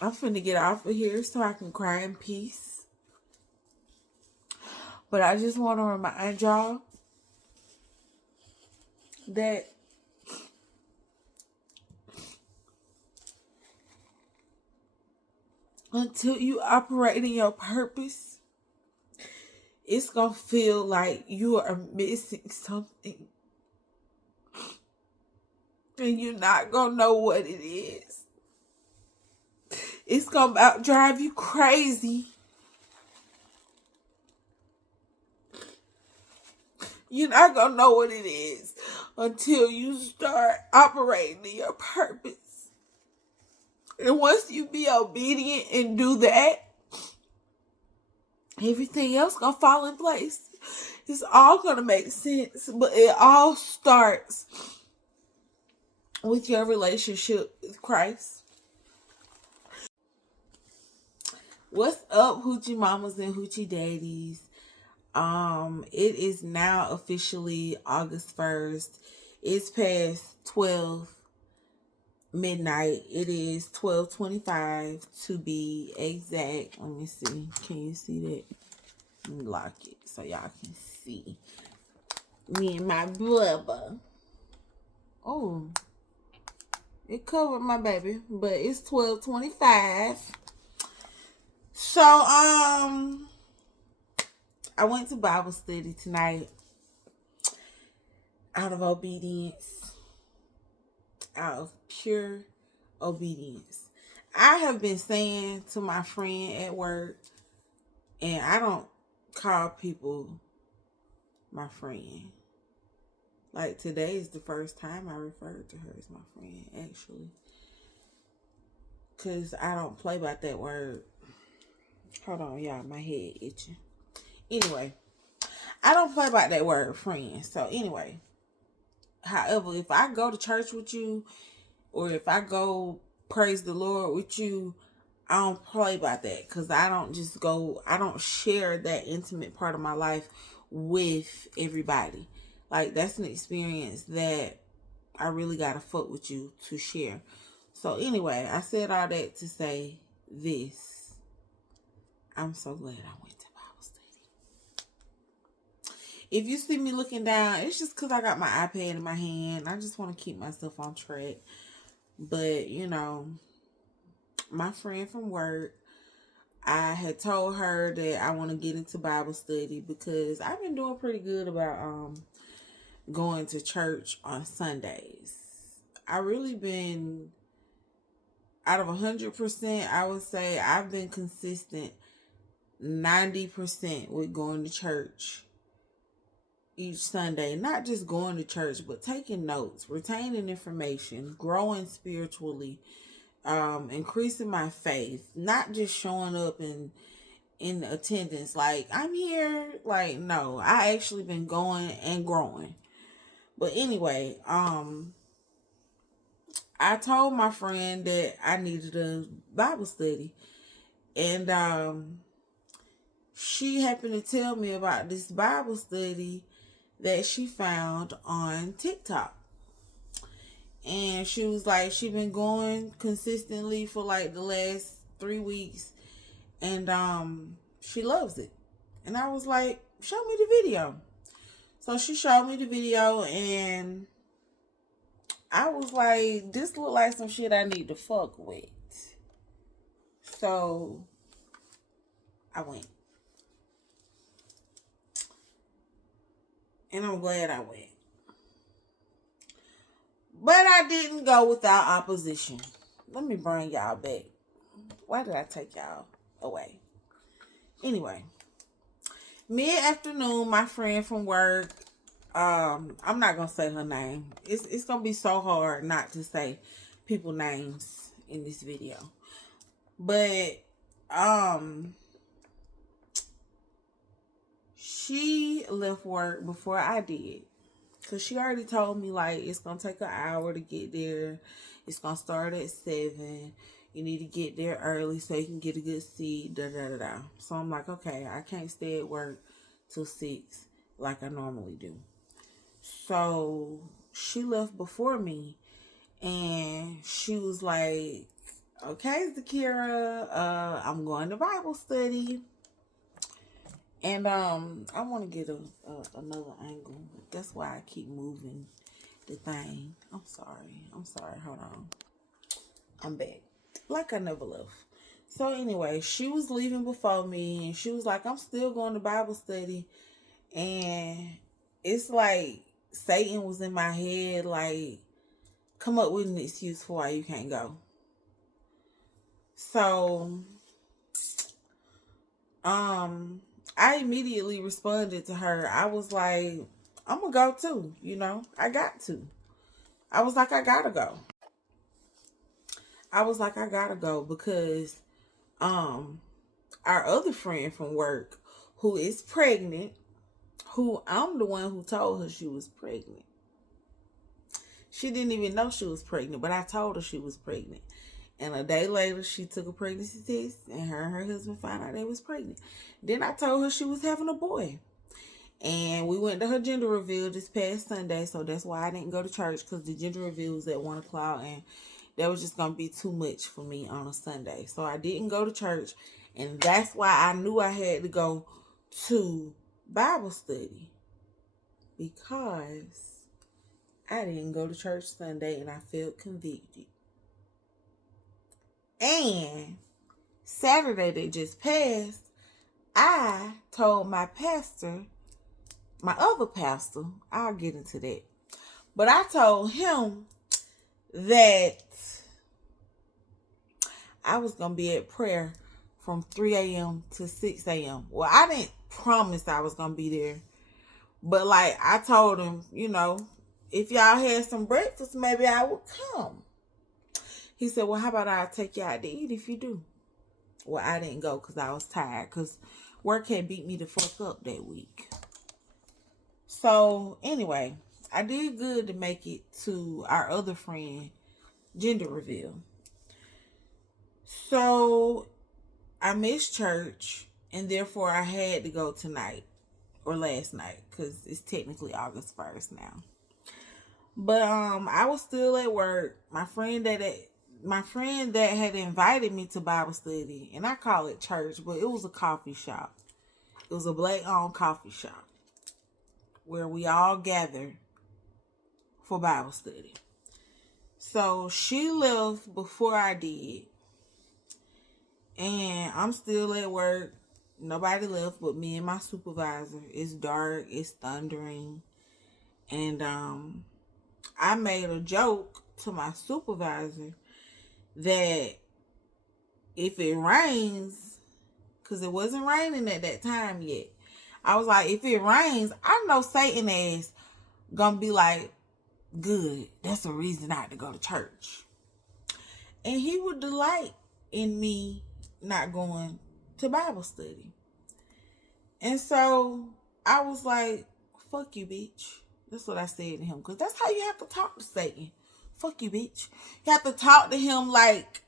I'm finna get off of here so I can cry in peace. But I just want to remind y'all that until you operate in your purpose, it's going to feel like you are missing something. And you're not going to know what it is. It's going to about drive you crazy. You're not going to know what it is until you start operating in your purpose. And once you be obedient and do that, everything else going to fall in place. It's all going to make sense. But it all starts with your relationship with Christ. What's up, hoochie mamas and hoochie daddies? It is now officially August 1st. It's past 12 midnight. It is 12:25 to be exact. Let me see. Can you see that? Let me lock it so y'all can see me and my blubber. Oh, it covered my baby, but it's 12:25. So, I went to Bible study tonight out of obedience, out of pure obedience. I have been saying to my friend at work, and I don't call people my friend. Like, today is the first time I referred to her as my friend, actually. Because I don't play by that word. Hold on, y'all. My head itching. Anyway, I don't play by that word, friend. So, anyway. However, if I go to church with you, or if I go praise the Lord with you, I don't play by that. Because I don't share that intimate part of my life with everybody. Like, that's an experience that I really gotta fuck with you to share. So anyway, I said all that to say this. I'm so glad I went to Bible study. If you see me looking down, it's just because I got my iPad in my hand. I just want to keep myself on track. But, my friend from work, I had told her that I want to get into Bible study because I've been doing pretty good about going to church on Sundays. I really been, out of 100%, I would say I've been consistent 90% with going to church each Sunday. Not just going to church, but taking notes, retaining information, growing spiritually, increasing my faith, not just showing up in attendance like I'm here. Like, no, I actually been going and growing. But anyway, I told my friend that I needed a Bible study, and she happened to tell me about this Bible study that she found on TikTok. And she was like, she been going consistently for like the last 3 weeks, and she loves it. And I was like, show me the video. So she showed me the video, and I was like, this look like some shit I need to fuck with. So I went. And I'm glad I went. But I didn't go without opposition. Let me bring y'all back. Why did I take y'all away? Anyway, mid-afternoon, my friend from work, I'm not going to say her name. It's going to be so hard not to say people's names in this video. But, she left work before I did. Because she already told me, like, it's going to take an hour to get there. It's going to start at 7. You need to get there early so you can get a good seat, da-da-da-da. So I'm like, okay, I can't stay at work till 6 like I normally do. So she left before me, and she was like, Okay, Zakira, I'm going to Bible study. And I want to get another angle. That's why I keep moving the thing. I'm sorry. Hold on. I'm back. Like I never left. So anyway, she was leaving before me, and she was like, I'm still going to Bible study. And it's like Satan was in my head, like, come up with an excuse for why you can't go. So, I immediately responded to her. I was like, I'm gonna go too, I got to. I was like, I gotta go. I gotta go because our other friend from work who is pregnant, who I'm the one who told her she was pregnant. She didn't even know she was pregnant, but I told her she was pregnant. And a day later, she took a pregnancy test, and her husband found out they was pregnant. Then I told her she was having a boy. And we went to her gender reveal this past Sunday, so that's why I didn't go to church, because the gender reveal was at 1 o'clock, and that was just going to be too much for me on a Sunday. So I didn't go to church, and that's why I knew I had to go to Bible study, because I didn't go to church Sunday, and I felt convicted. And Saturday that just passed, I told my pastor, my other pastor, I'll get into that, but I told him that I was going to be at prayer from 3 a.m. to 6 a.m. Well, I didn't promise I was going to be there, but like I told him, if y'all had some breakfast, maybe I would come. He said, well, how about I take you out to eat if you do? Well, I didn't go because I was tired, because work had beat me the fuck up that week. So anyway, I did good to make it to our other friend gender reveal. So I missed church, and therefore I had to go tonight or last night, because it's technically August 1st now. But I was still at work. My friend that had invited me to Bible study, and I call it church, but it was a coffee shop. It was a black-owned coffee shop where we all gather for Bible study. So she left before I did, and I'm still at work. Nobody left but me and my supervisor. It's dark, it's thundering, and I made a joke to my supervisor that if it rains, because it wasn't raining at that time yet, I was like, if it rains, I know Satan ass gonna be like, good, that's a reason not to go to church. And he would delight in me not going to Bible study. And so I was like, fuck you, bitch. That's what I said to him, because that's how you have to talk to Satan. Fuck you, bitch. You have to talk to him like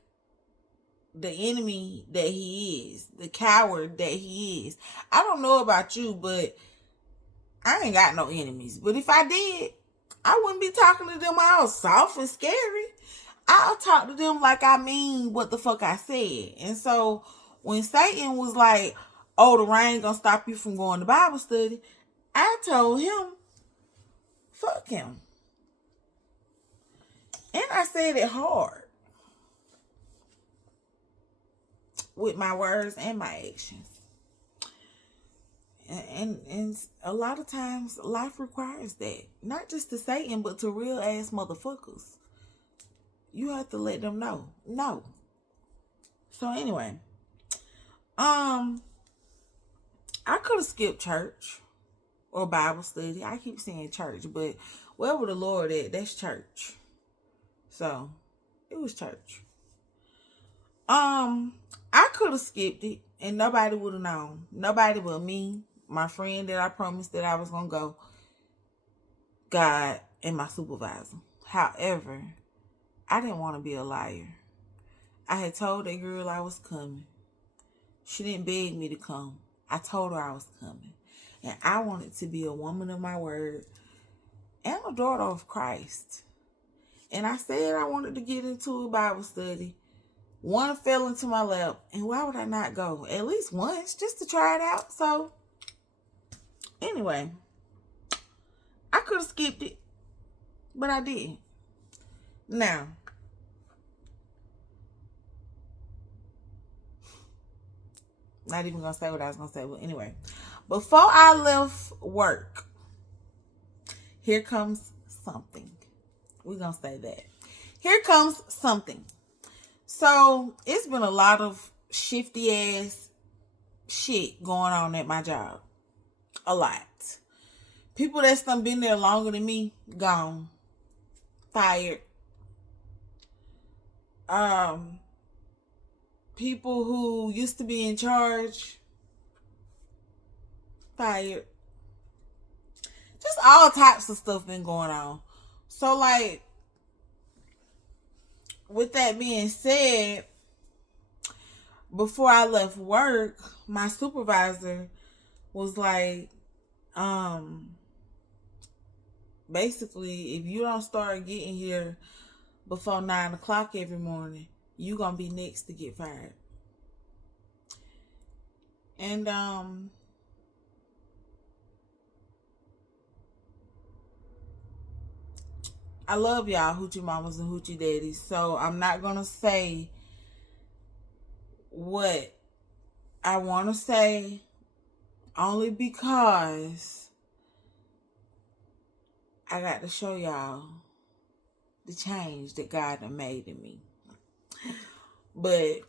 the enemy that he is, the coward that he is. I don't know about you, but I ain't got no enemies. But if I did, I wouldn't be talking to them all soft and scary. I'll talk to them like I mean what the fuck I said. And so when Satan was like, oh, the rain gonna stop you from going to Bible study, I told him, fuck him. And I said it hard, with my words and my actions. And a lot of times life requires that. Not just to Satan, but to real ass motherfuckers. You have to let them know. No. So anyway, I could have skipped church or Bible study. I keep saying church, but wherever the Lord at, that's church. So it was church. I could have skipped it and nobody would have known. Nobody but me, my friend that I promised that I was gonna go, God, and my supervisor. However, I didn't want to be a liar. I had told that girl I was coming. She didn't beg me to come. I told her I was coming. And I wanted to be a woman of my word and a daughter of Christ. And I said I wanted to get into a Bible study One fell into my lap, and why would I not go at least once just to try it out? So anyway, I could have skipped it, but I didn't. Now, not even gonna say what I was gonna say, but anyway, before I left work, here comes something. We're gonna say that. Here comes something. So it's been a lot of shifty ass shit going on at my job. A lot. People that's done been there longer than me, gone. Fired. People who used to be in charge, fired. Just all types of stuff been going on. So like, with that being said, before I left work, my supervisor was like, basically, if you don't start getting here before 9 o'clock every morning, you gonna be next to get fired. And I love y'all hoochie mamas and hoochie daddies, so I'm not gonna say what I want to say, only because I got to show y'all the change that God done made in me. But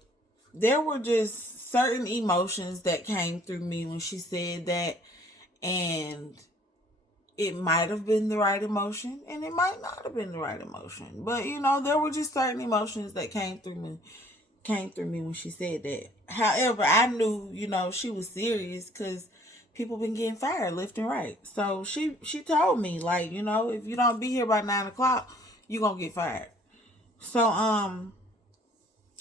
there were just certain emotions that came through me when she said that, and it might have been the right emotion and it might not have been the right emotion. But you know, there were just certain emotions that came through me when she said that. However, I knew, you know, she was serious because people been getting fired left and right. So she told me, like, you know, if you don't be here by 9 o'clock, you gonna get fired. So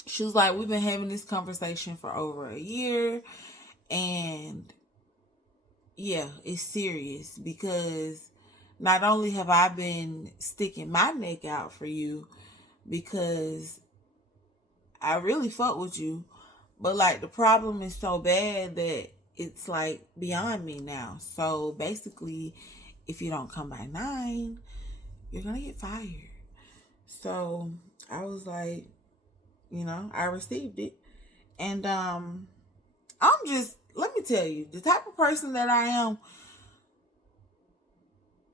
she was like, we've been having this conversation for over a year, and yeah, it's serious because not only have I been sticking my neck out for you because I really fuck with you, but like the problem is so bad that it's like beyond me now. So basically, if you don't come by 9, you're gonna get fired. So I was like, you know, I received it. And let me tell you, the type of person that I am,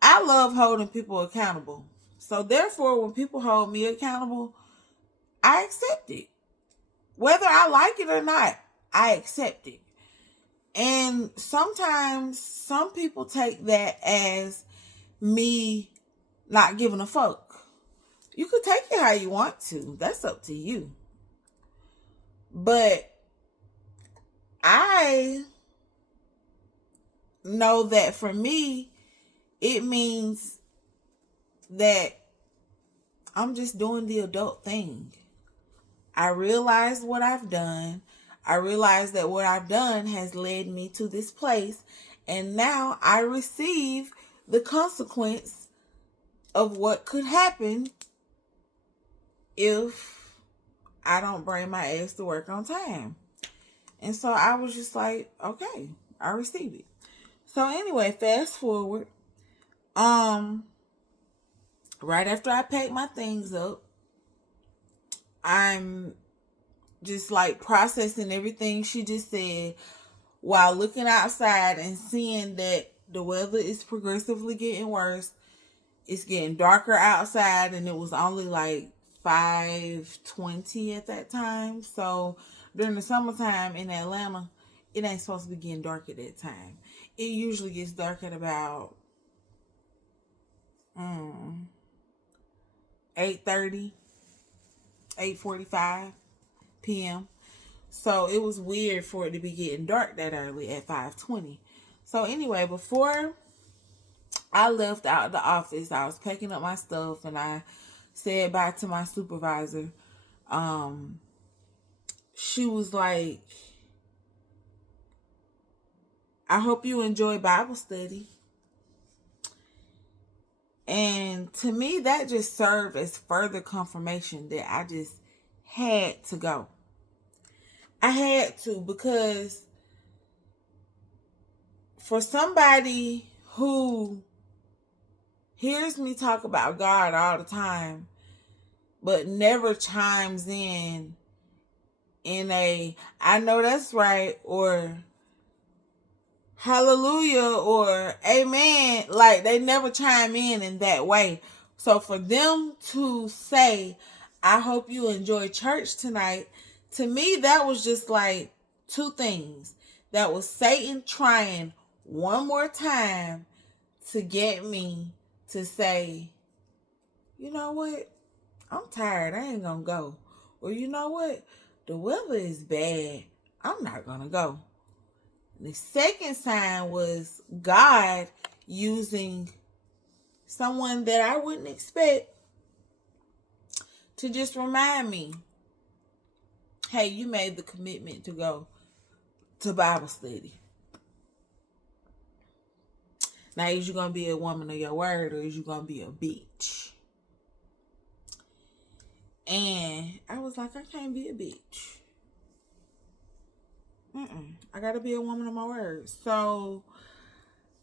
I love holding people accountable. So therefore, when people hold me accountable, I accept it. Whether I like it or not, I accept it. And sometimes some people take that as me not giving a fuck. You could take it how you want to. That's up to you. But I know that for me, it means that I'm just doing the adult thing. I realize what I've done. I realize that what I've done has led me to this place. And now I receive the consequence of what could happen if I don't bring my ass to work on time. And so I was just like, okay, I received it. So anyway, fast forward. Right after I packed my things up, I'm just like processing everything she just said while looking outside and seeing that the weather is progressively getting worse. It's getting darker outside, and it was only like 5:20 at that time. So during the summertime in Atlanta, it ain't supposed to be getting dark at that time. It usually gets dark at about 8:30, 8:45 p.m. So it was weird for it to be getting dark that early at 5:20. So anyway, before I left out the office, I was packing up my stuff and I said bye to my supervisor. She was like, I hope you enjoy Bible study. And to me, that just served as further confirmation that I just had to go. I had to, because for somebody who hears me talk about God all the time, but never chimes in a, I know that's right, or hallelujah, or amen, like they never chime in that way. So for them to say, I hope you enjoy church tonight, to me that was just like two things. That was Satan trying one more time to get me to say, you know what, I'm tired, I ain't gonna go. Or you know what, the weather is bad, I'm not gonna go. The second sign was God using someone that I wouldn't expect to just remind me, hey, you made the commitment to go to Bible study. Now, is you going to be a woman of your word, or is you going to be a bitch? And I was like, I can't be a bitch. I got to be a woman of my word. So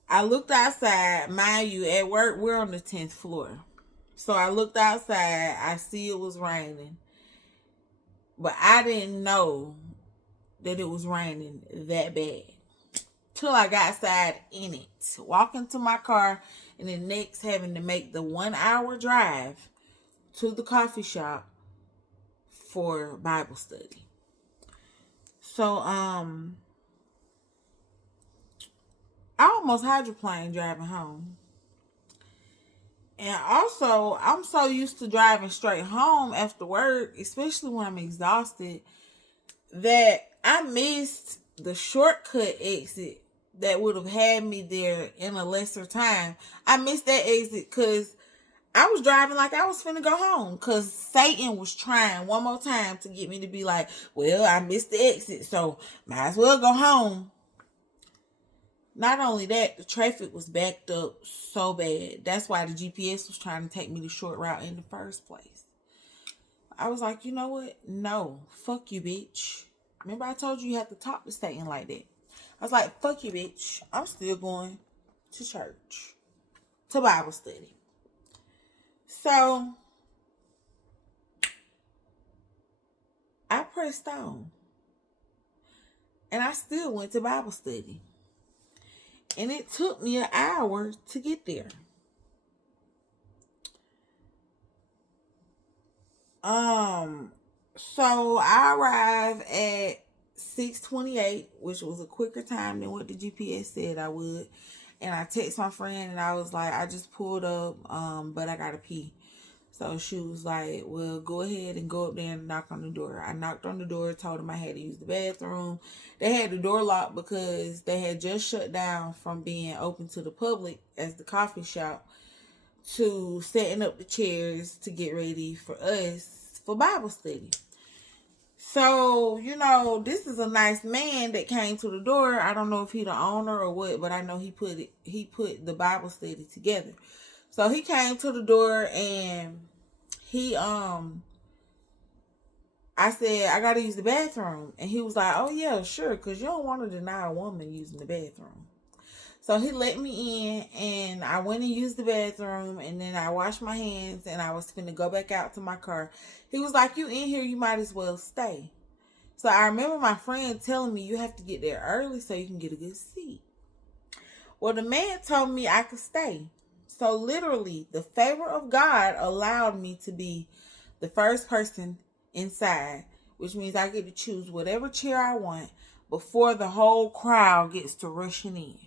I looked outside. Mind you, at work, we're on the 10th floor. So I looked outside. I see it was raining. But I didn't know that it was raining that bad. Till I got outside in it. Walking to my car, and then next having to make the 1 hour drive to the coffee shop for Bible study. So, I almost hydroplaned driving home. And also, I'm so used to driving straight home after work, especially when I'm exhausted, that I missed the shortcut exit that would have had me there in a lesser time. I missed that exit because I was driving like I was finna go home, because Satan was trying one more time to get me to be like, well, I missed the exit, so might as well go home. Not only that, the traffic was backed up so bad. That's why the GPS was trying to take me the short route in the first place. I was like, you know what? No, fuck you, bitch. Remember I told you have to talk to Satan like that. I was like, fuck you, bitch. I'm still going to church, to Bible study. So I pressed on. And I still went to Bible study. And it took me an hour to get there. So I arrived at 6:28, which was a quicker time than what the GPS said I would. And I texted my friend and I was like, I just pulled up, but I gotta pee. So she was like, well, go ahead and go up there and knock on the door. I knocked on the door, told them I had to use the bathroom. They had the door locked because they had just shut down from being open to the public as the coffee shop to setting up the chairs to get ready for us for Bible study. So, you know, this is a nice man that came to the door. I don't know if he the owner or what, but I know he put the Bible study together. So he came to the door and I said, I gotta use the bathroom. And he was like, oh yeah, sure, because you don't want to deny a woman using the bathroom. So he let me in and I went and used the bathroom, and then I washed my hands and I was finna go back out to my car. He was like, you in here, you might as well stay. So I remember my friend telling me you have to get there early so you can get a good seat. Well, the man told me I could stay. So literally, the favor of God allowed me to be the first person inside, which means I get to choose whatever chair I want before the whole crowd gets to rushing in.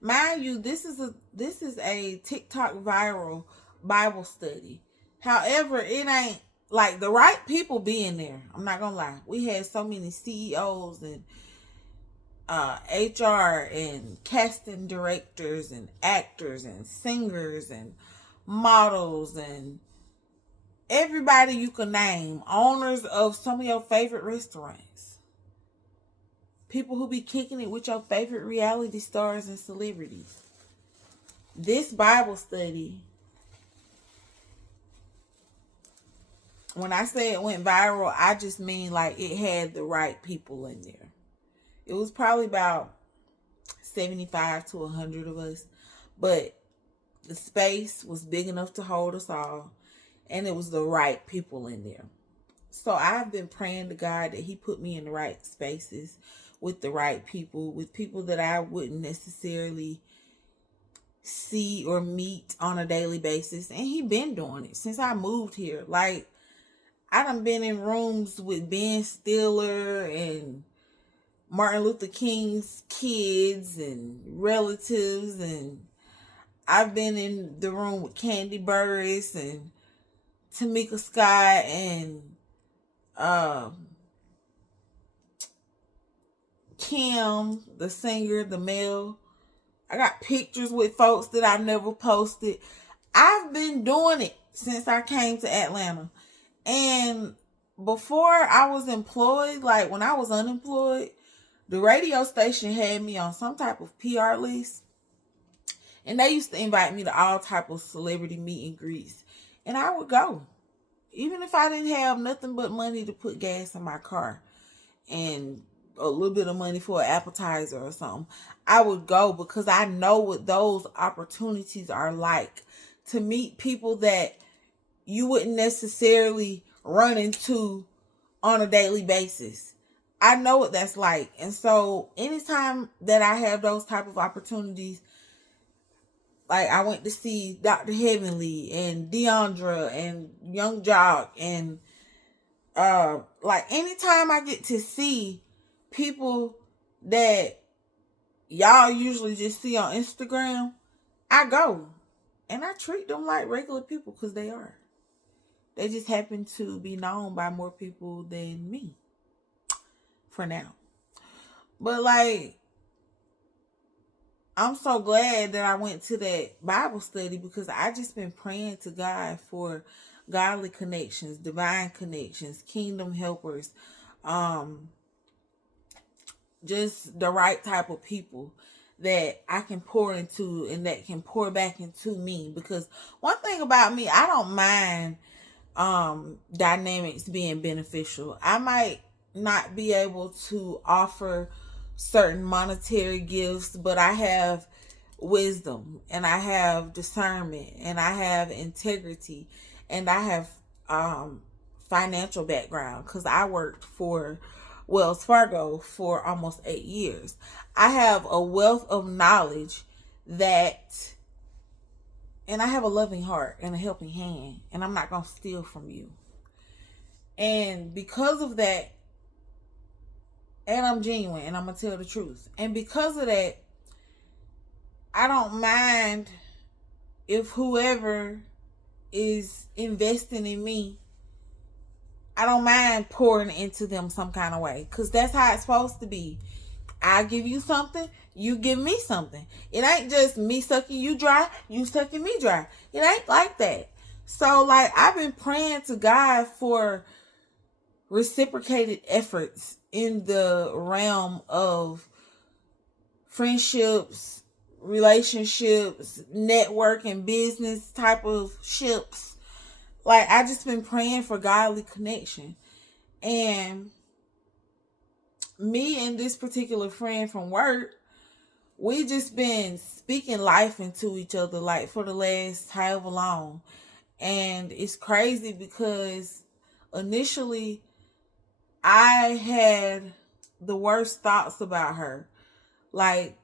Mind you, this is a TikTok viral Bible study. However, it ain't like the right people being there. I'm not gonna lie. We had so many CEOs and HR and casting directors and actors and singers and models and everybody you can name, owners of some of your favorite restaurants, people who be kicking it with your favorite reality stars and celebrities. This Bible study when I say it went viral, I just mean like it had the right people in there. It was probably about 75 to 100 of us, but the space was big enough to hold us all, and it was the right people in there. So I've been praying to God that He put me in the right spaces with the right people, with people that I wouldn't necessarily see or meet on a daily basis. And He been doing it since I moved here. Like, I done been in rooms with Ben Stiller and Martin Luther King's kids and relatives, and I've been in the room with Candy Burris and Tamika Scott and Kim, the singer, the male. I got pictures with folks that I never posted. I've been doing it since I came to Atlanta. And before I was employed, like when I was unemployed, the radio station had me on some type of PR list. And they used to invite me to all type of celebrity meet and greets. And I would go. Even if I didn't have nothing but money to put gas in my car and a little bit of money for an appetizer or something, I would go because I know what those opportunities are like, to meet people that you wouldn't necessarily run into on a daily basis. I know what that's like. And so anytime that I have those type of opportunities, like I went to see Dr. Heavenly and Deandra and Young Jock, and like anytime I get to see people that y'all usually just see on Instagram, I go and I treat them like regular people because they are. They just happen to be known by more people than me for now. But like, I'm so glad that I went to that Bible study because I just been praying to God for godly connections, divine connections, kingdom helpers, just the right type of people that I can pour into and that can pour back into me. Because one thing about me, I don't mind dynamics being beneficial. I might not be able to offer certain monetary gifts, but I have wisdom and I have discernment and I have integrity and I have financial background because I worked for Wells Fargo for almost 8 years. I have a wealth of knowledge that, and I have a loving heart and a helping hand, and I'm not going to steal from you. And because of that, and I'm genuine and I'm going to tell the truth. And because of that, I don't mind if whoever is investing in me, I don't mind pouring into them some kind of way. Because that's how it's supposed to be. I give you something, you give me something. It ain't just me sucking you dry, you sucking me dry. It ain't like that. So like, I've been praying to God for reciprocated efforts in the realm of friendships, relationships, networking, business type of ships. Like, I just been praying for godly connection. And me and this particular friend from work, we just been speaking life into each other like for the last however long. And it's crazy because initially I had the worst thoughts about her. Like,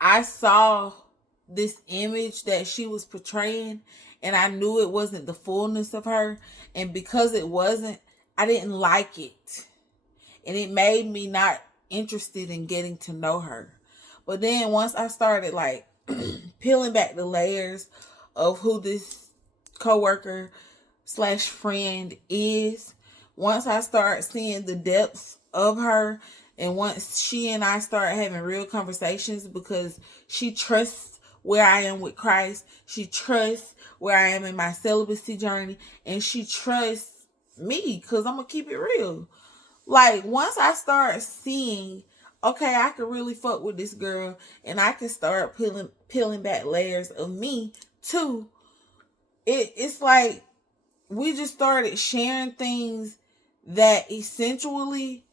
I saw this image that she was portraying and I knew it wasn't the fullness of her. And because it wasn't, I didn't like it. And it made me not interested in getting to know her. But then once I started like peeling back the layers of who this coworker / friend is, once I start seeing the depths of her, and once she and I start having real conversations, because she trusts where I am with Christ, she trusts where I am in my celibacy journey, and she trusts me because I'm going to keep it real. Like, once I start seeing, okay, I can really fuck with this girl, and I can start peeling back layers of me too, it's like we just started sharing things that essentially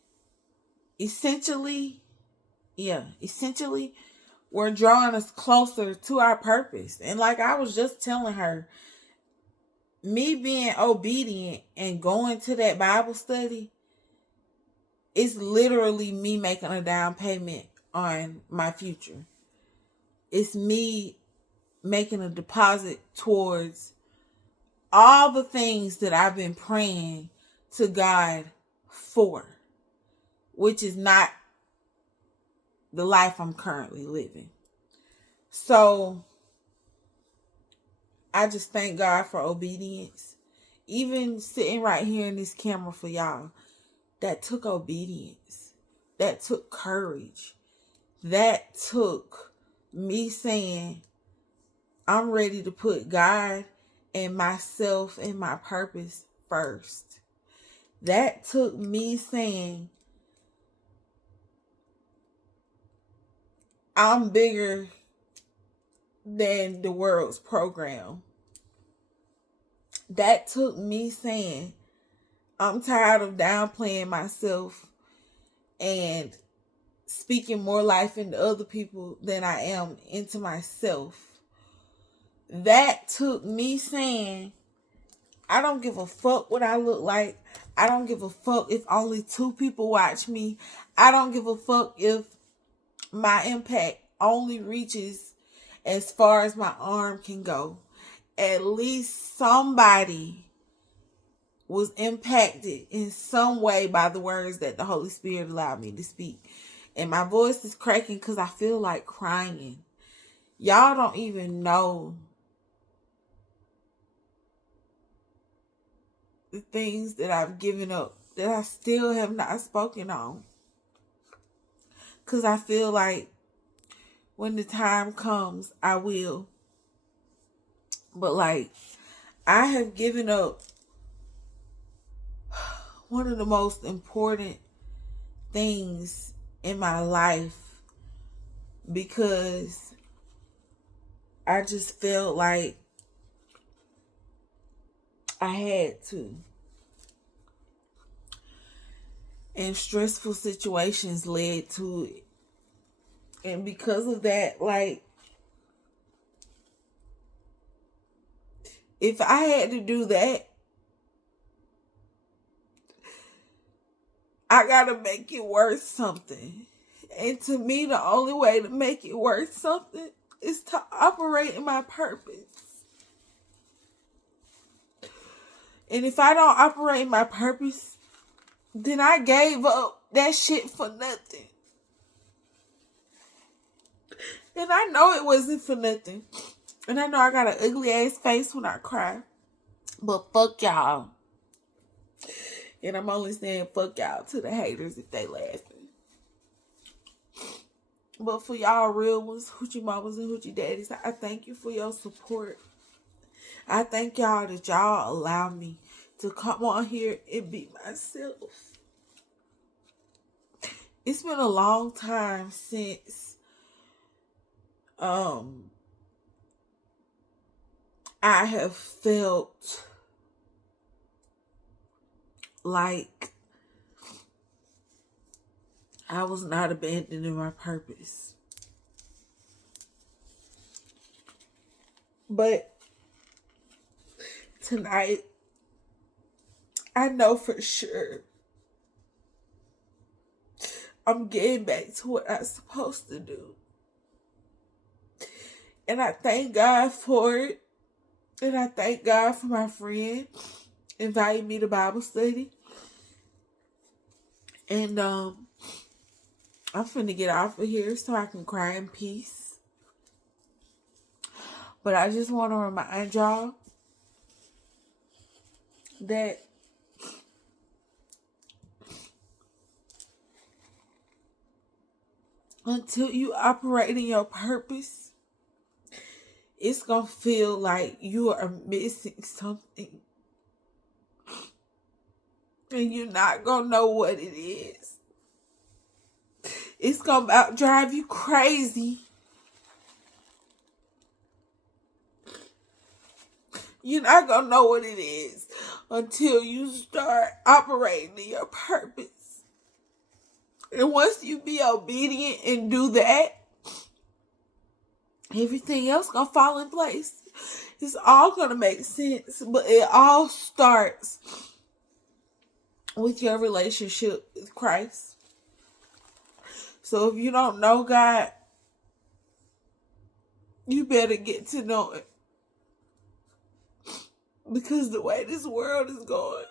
were drawing us closer to our purpose. And like I was just telling her, me being obedient and going to that Bible study is literally me making a down payment on my future. It's me making a deposit towards all the things that I've been praying to God for, which is not the life I'm currently living. So I just thank God for obedience. Even sitting right here in this camera for y'all, that took obedience. That took courage. That took me saying, I'm ready to put God and myself and my purpose first. That took me saying, I'm bigger than the world's program. That took me saying, I'm tired of downplaying myself and speaking more life into other people than I am into myself. That took me saying, I don't give a fuck what I look like. I don't give a fuck if only 2 people watch me. I don't give a fuck if my impact only reaches as far as my arm can go. At least somebody was impacted in some way by the words that the Holy Spirit allowed me to speak. And my voice is cracking because I feel like crying. Y'all don't even know the things that I've given up that I still have not spoken on. Because I feel like when the time comes, I will. But like, I have given up one of the most important things in my life because I just felt like I had to. And stressful situations led to it. And because of that, like, if I had to do that, I gotta make it worth something. And to me, the only way to make it worth something is to operate in my purpose. And if I don't operate in my purpose, then I gave up that shit for nothing. And I know it wasn't for nothing. And I know I got an ugly ass face when I cry. But fuck y'all. And I'm only saying fuck y'all to the haters if they laughing. But for y'all real ones, hoochie mamas and hoochie daddies, I thank you for your support. I thank y'all that y'all allow me to come on here and be myself. It's been a long time since I have felt like I was not abandoning my purpose. But tonight, I know for sure I'm getting back to what I'm supposed to do. And I thank God for it. And I thank God for my friend inviting me to Bible study. And I'm finna get off of here so I can cry in peace. But I just want to remind y'all that until you operate in your purpose, it's going to feel like you are missing something. And you're not going to know what it is. It's going to about drive you crazy. You're not going to know what it is. until you start operating in your purpose. And once you be obedient and do that, everything else gonna fall in place. It's all gonna make sense, but it all starts with your relationship with Christ. So if you don't know God, you better get to know it. Because the way this world is going,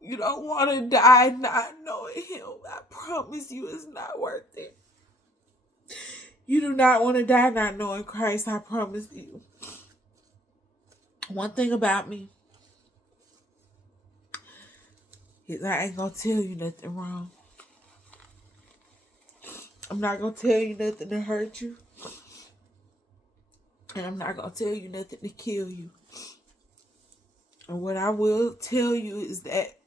you don't want to die not knowing him. I promise you it's not worth it. You do not want to die not knowing Christ, I promise you. One thing about me is I ain't going to tell you nothing wrong. I'm not going to tell you nothing to hurt you. And I'm not going to tell you nothing to kill you. And what I will tell you is that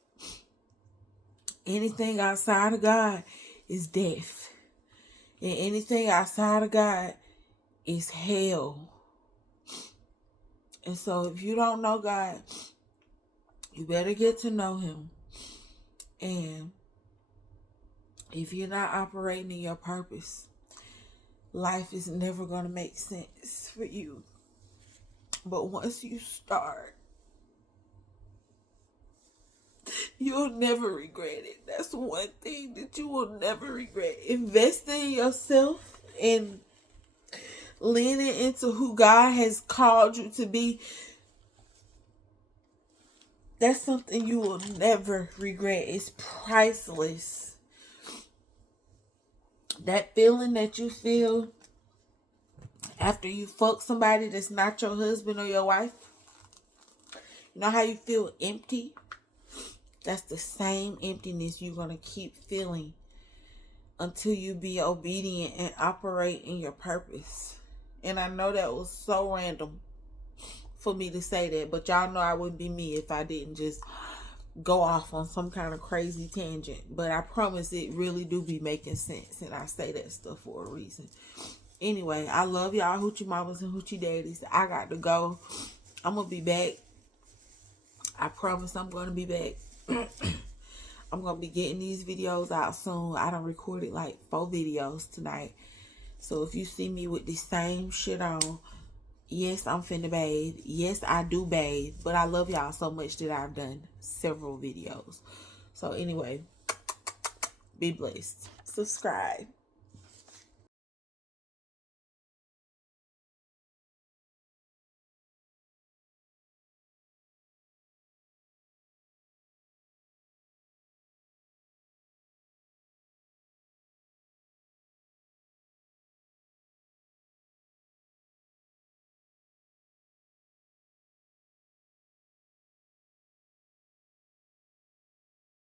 anything outside of God is death. And anything outside of God is hell. And so if you don't know God, you better get to know him. And if you're not operating in your purpose, life is never going to make sense for you. But once you start, you'll never regret it. That's one thing that you will never regret. Investing in yourself and leaning into who God has called you to be, that's something you will never regret. It's priceless. That feeling that you feel after you fuck somebody that's not your husband or your wife, you know how you feel empty? That's the same emptiness you're going to keep feeling until you be obedient and operate in your purpose. And I know that was so random for me to say that, but y'all know I wouldn't be me if I didn't just go off on some kind of crazy tangent. But I promise it really do be making sense, and I say that stuff for a reason. Anyway, I love y'all hoochie mamas and hoochie daddies. I got to go. I'm going to be back. I promise I'm going to be back. I'm going to be getting these videos out soon. I done recorded like 4 videos tonight. So if you see me with the same shit on, yes, I'm finna bathe. Yes, I do bathe. But I love y'all so much that I've done several videos. So anyway, be blessed. Subscribe.